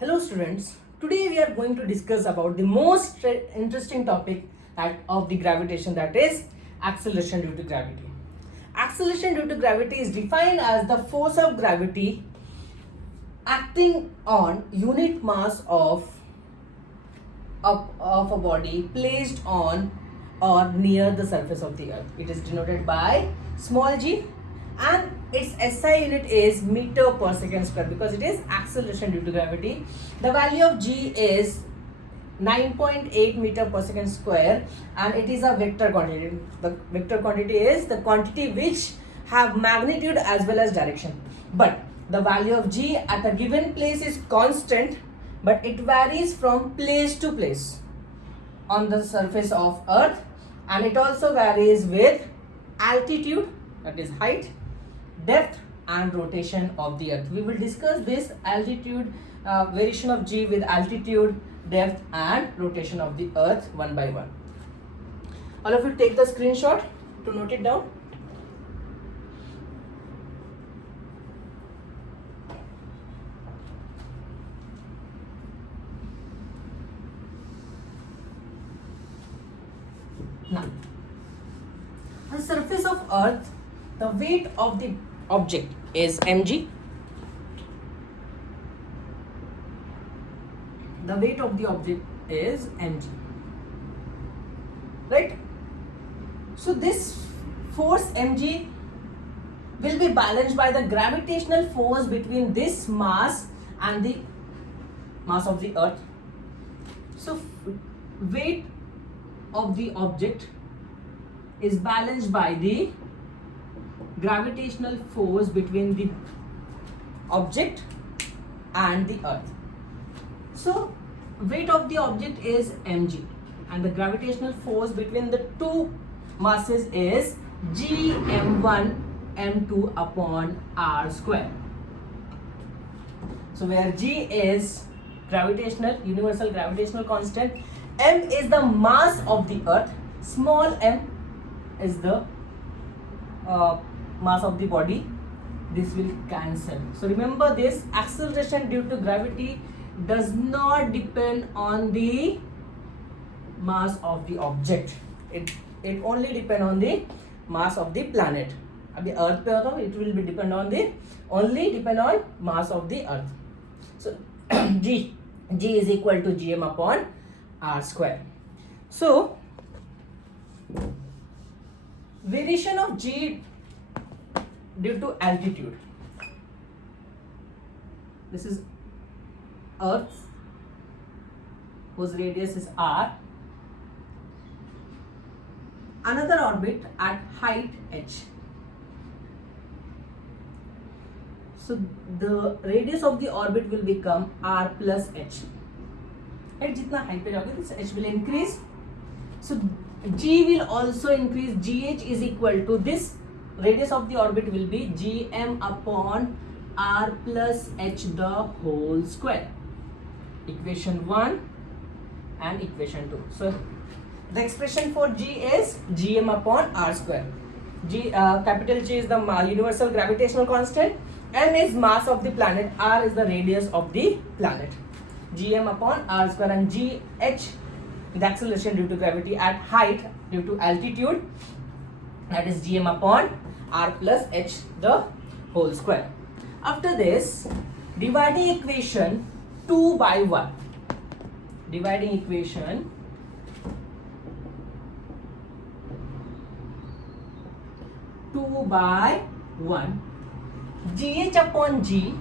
Hello students, today we are going to discuss about the most interesting topic of the gravitation, that is acceleration due to gravity. Acceleration due to gravity is defined as the force of gravity acting on unit mass of a body placed on or near the surface of the earth. It is denoted by small g and its SI unit is meter per second square because it is acceleration due to gravity. The value of g is 9.8 meter per second square and it is a vector quantity. The vector quantity is the quantity which have magnitude as well as direction. But the value of g at a given place is constant, but it varies from place to place on the surface of earth, and it also varies with altitude, that is height, depth and rotation of the earth. We will discuss this altitude variation of g with altitude, depth and rotation of the earth one by one. All of you take the screenshot to note it down. Now, on the surface of earth, the weight of the object is mg. The weight of the object is mg, right? So this force mg will be balanced by the gravitational force between this mass and the mass of the earth. So weight of the object is balanced by the gravitational force between the object and the earth. So weight of the object is mg and the gravitational force between the two masses is g m1 m2 upon r square. So where g is universal gravitational constant, m is the mass of the earth, small m is the mass of the body. This will cancel. So remember this, acceleration due to gravity does not depend on the mass of the object. It only depend on the mass of the planet. अभी earth पे होता है, it will be depend on mass of the earth. So g is equal to gm upon r square. So variation of g due to altitude. This is earth whose radius is r, another orbit at height h. So the radius of the orbit will become r plus h. Right? जितना height पे जाओगे this h will increase. So g will also increase. Gh is equal to this radius of the orbit will be gm upon r plus h the whole square. Equation 1 and equation 2. So the expression for g is gm upon r square. Capital G is the universal gravitational constant, m is mass of the planet, r is the radius of the planet. Gm upon r square, and gh the acceleration due to gravity at height due to altitude, that is gm upon r plus h the whole square. After this, dividing equation 2 by 1. Dividing equation 2 by 1. Gh upon g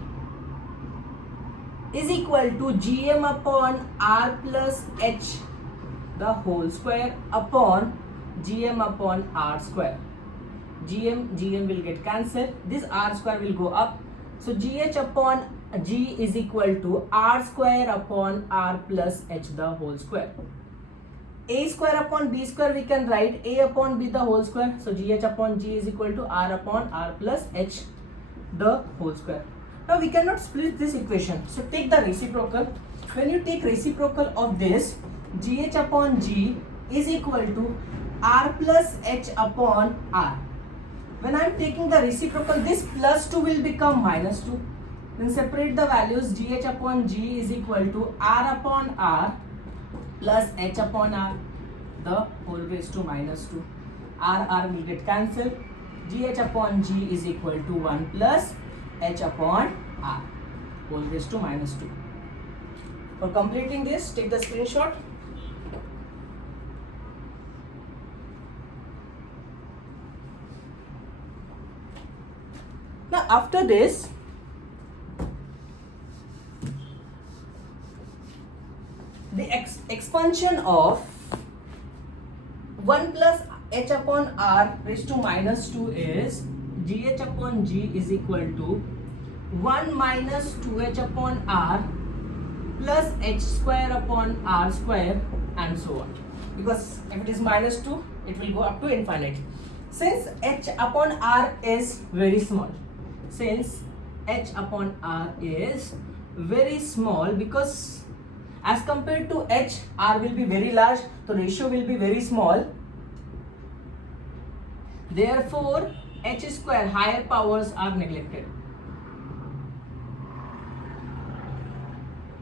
is equal to gm upon r plus h the whole square upon gm upon r square. Gm will get cancelled. This r square will go up. So gh upon g is equal to r square upon r plus h the whole square. A square upon b square we can write a upon b the whole square. So gh upon g is equal to r upon r plus h the whole square. Now we cannot split this equation. So take the reciprocal. When you take reciprocal of this, gh upon g is equal to r plus h upon r. When I am taking the reciprocal, this plus 2 will become minus 2. Then separate the values. Gh upon G is equal to R upon R plus H upon R, the whole raised to minus 2. R will get cancelled. Gh upon G is equal to 1 plus H upon R, whole raised to minus 2. For completing this, take the screenshot. Now after this, the expansion of 1 plus H upon R raised to minus 2 is Gh upon G is equal to 1 minus 2H upon R plus H square upon R square and so on. Because if it is minus 2, it will go up to infinite. Since H upon R is very small, because as compared to H, R will be very large, the ratio will be very small. Therefore, H square higher powers are neglected.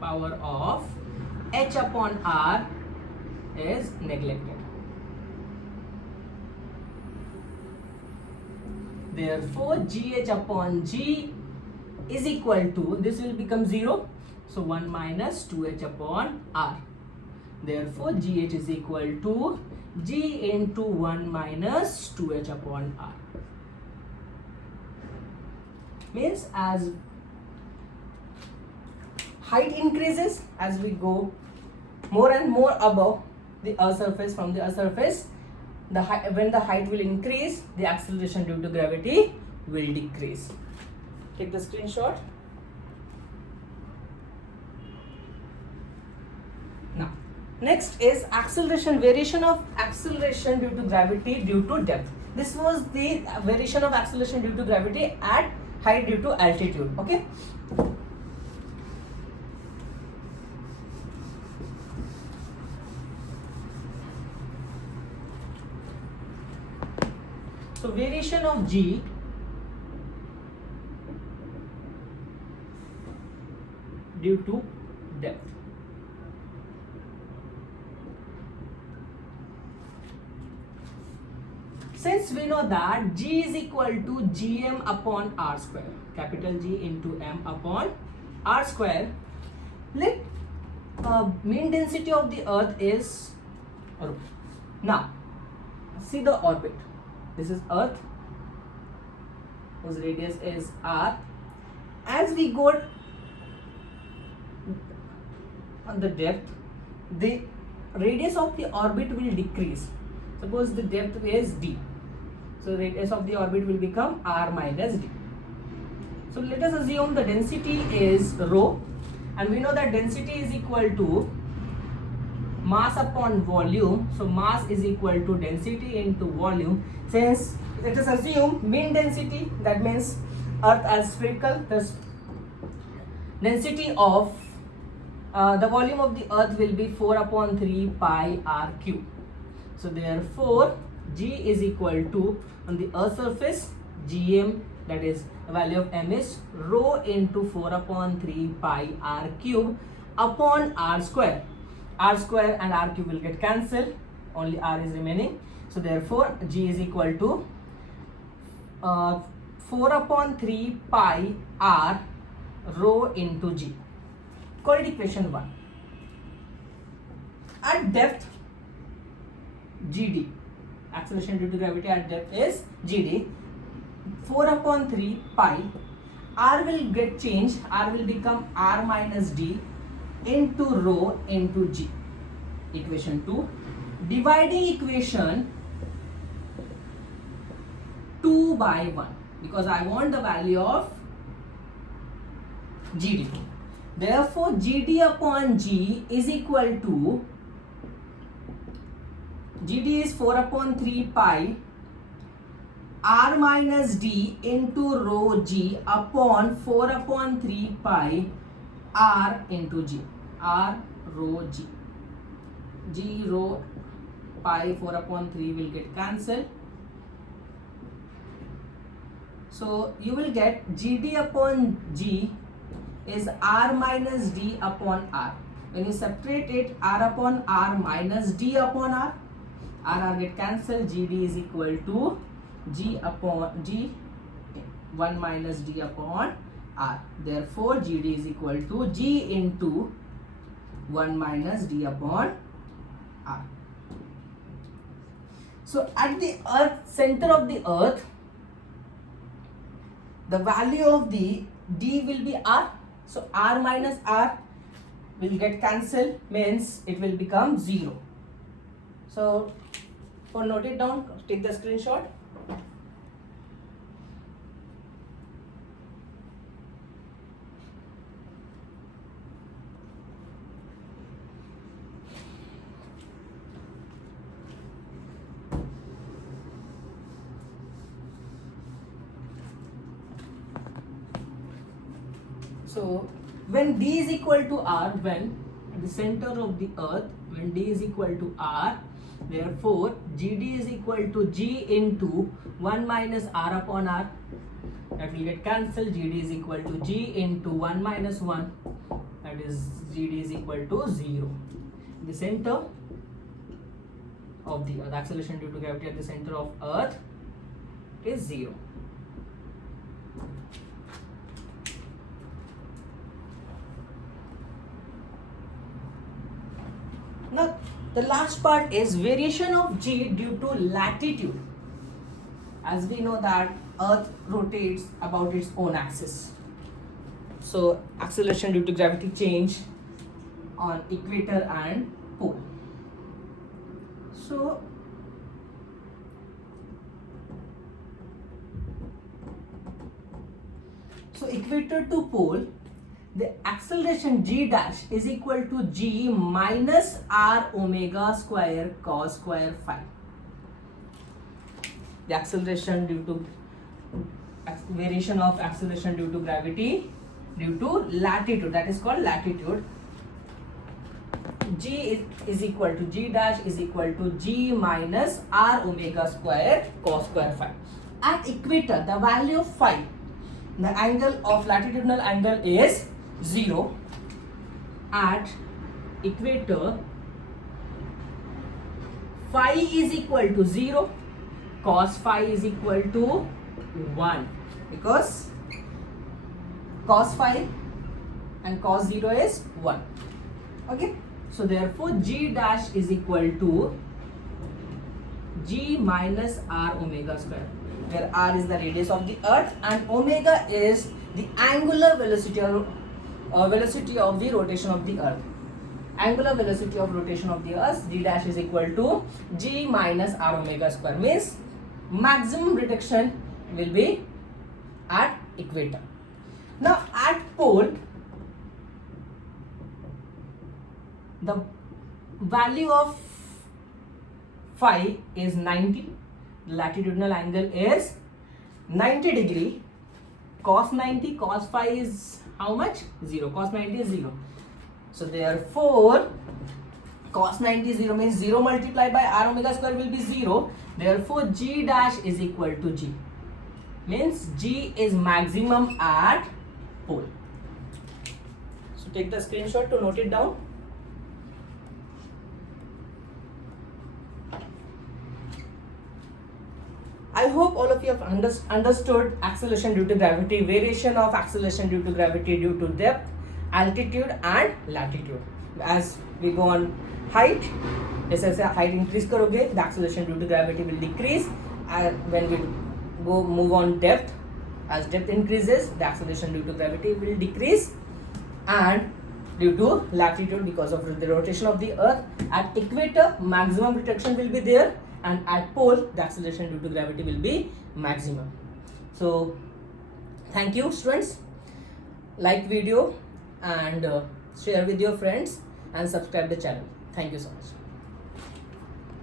Power of H upon R is neglected. Therefore, Gh upon G is equal to, this will become 0. So 1 minus 2H upon R. Therefore, Gh is equal to G into 1 minus 2H upon R. Means as height increases, as we go more and more above the Earth's surface, from the Earth's surface, when the height will increase, the acceleration due to gravity will decrease. Take the screenshot. Now, next is acceleration, variation of acceleration due to gravity due to depth. This was the variation of acceleration due to gravity at height due to altitude. Okay. So variation of G due to depth. Since we know that G is equal to Gm upon R square, capital G into M upon R square, let mean density of the Earth is rho. Now, see the orbit. This is Earth, whose radius is R. As we go on the depth, the radius of the orbit will decrease. Suppose the depth is D. So radius of the orbit will become R minus D. So let us assume the density is rho, and we know that density is equal to mass upon volume. So mass is equal to density into volume. Since let us assume mean density, that means Earth as spherical, the density of the volume of the Earth will be 4 upon 3 pi R cube. So therefore G is equal to, on the Earth surface, Gm, that is the value of M is rho into 4 upon 3 pi R cube upon R square. R square and R cube will get cancelled, only R is remaining. So therefore G is equal to 4 upon 3 pi R rho into G. Call it equation 1. At depth, GD, acceleration due to gravity at depth is GD. 4 upon 3 pi, R will get changed, R will become R minus D into rho into G. Equation 2. Dividing equation 2 by 1, because I want the value of GD. Therefore GD upon G is equal to, GD is 4 upon 3 pi R minus D into rho G upon 4 upon 3 pi R into G. R rho G. G rho pi 4 upon 3 will get cancelled. So you will get GD upon G is r minus d upon r. When you separate it, r upon r minus d upon r get cancelled, gd is equal to g upon g 1 minus d upon r. Therefore, gd is equal to g into 1 minus d upon r. So, at the earth, center of the earth, the value of the d will be r. So, r minus r will get cancelled, means it will become 0. So, for note it down, take the screenshot. So, when d is equal to r, when at the center of the earth, when d is equal to r, therefore gd is equal to g into 1 minus r upon r. That will get cancelled. Gd is equal to g into 1 minus 1. That is gd is equal to 0. The center of the earth, acceleration due to gravity at the center of earth is 0. Now, the last part is variation of g due to latitude. As we know that earth rotates about its own axis. So, acceleration due to gravity change on equator and pole. So, equator to pole, the acceleration g dash is equal to g minus r omega square cos square phi. The acceleration due to variation of acceleration due to gravity due to latitude, that is called latitude. G is equal to g dash is equal to g minus r omega square cos square phi. At equator, the value of phi, the angle of latitudinal angle is 0. At equator, phi is equal to 0, cos phi is equal to 1, because cos phi and cos 0 is 1. Okay, so therefore g dash is equal to g minus r omega square, where r is the radius of the earth and omega is the angular velocity of the rotation of the earth. Angular velocity of rotation of the earth, g dash is equal to g minus r omega square, means maximum reduction will be at equator. Now at pole, the value of phi is 90, latitudinal angle is 90 degree, cos 90, cos phi is how much? 0, cos 90 is 0. So therefore, cos 90 0 means 0 multiplied by r omega square will be 0. Therefore, g dash is equal to g, means g is maximum at pole. So take the screenshot to note it down. I hope all of you have understood acceleration due to gravity, variation of acceleration due to gravity due to depth, altitude and latitude. As we go on height, जैसे height increase करोगे, the acceleration due to gravity will decrease. And when we move on depth, as depth increases, the acceleration due to gravity will decrease. And due to latitude, because of the rotation of the earth, at equator maximum retraction will be there, and at pole the acceleration due to gravity will be maximum. So thank you students, like video and share with your friends and subscribe the channel. Thank you so much.